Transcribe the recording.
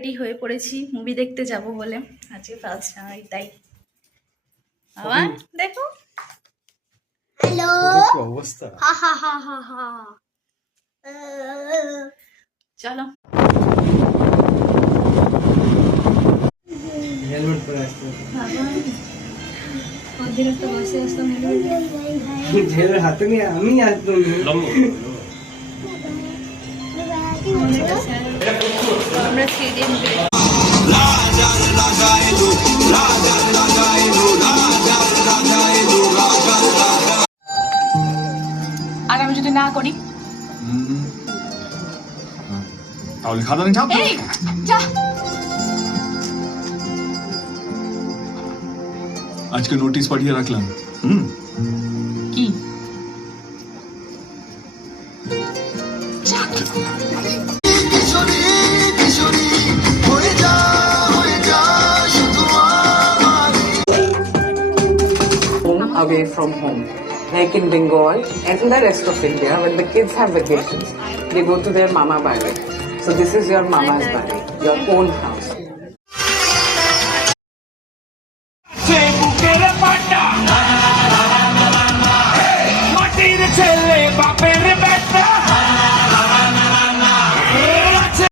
Ready হয়ে পড়েছি movie দেখতে যাব বলে, আজকে ফার্স্ট নাইট তাই। বাবা দেখো, হ্যালো অবস্থা, হা হা হা হা হা। চলো হেলমেট পরে আসতে কদিন একটা বসে আসতাম, ছেলের হাতে নিয়ে আমি আসতাম। আমরা স্টেডিয়াম আর আমি যদি না করি তাহলে খাদানে চাপ এই যা। আজকে নোটিশ পাঠিয়ে রাখলাম। কি Away from home. Like in Bengal and in the rest of India, when the kids have vacations, they go to their mama bari. So this is your mama's bari, your own house. মাটির ছেলে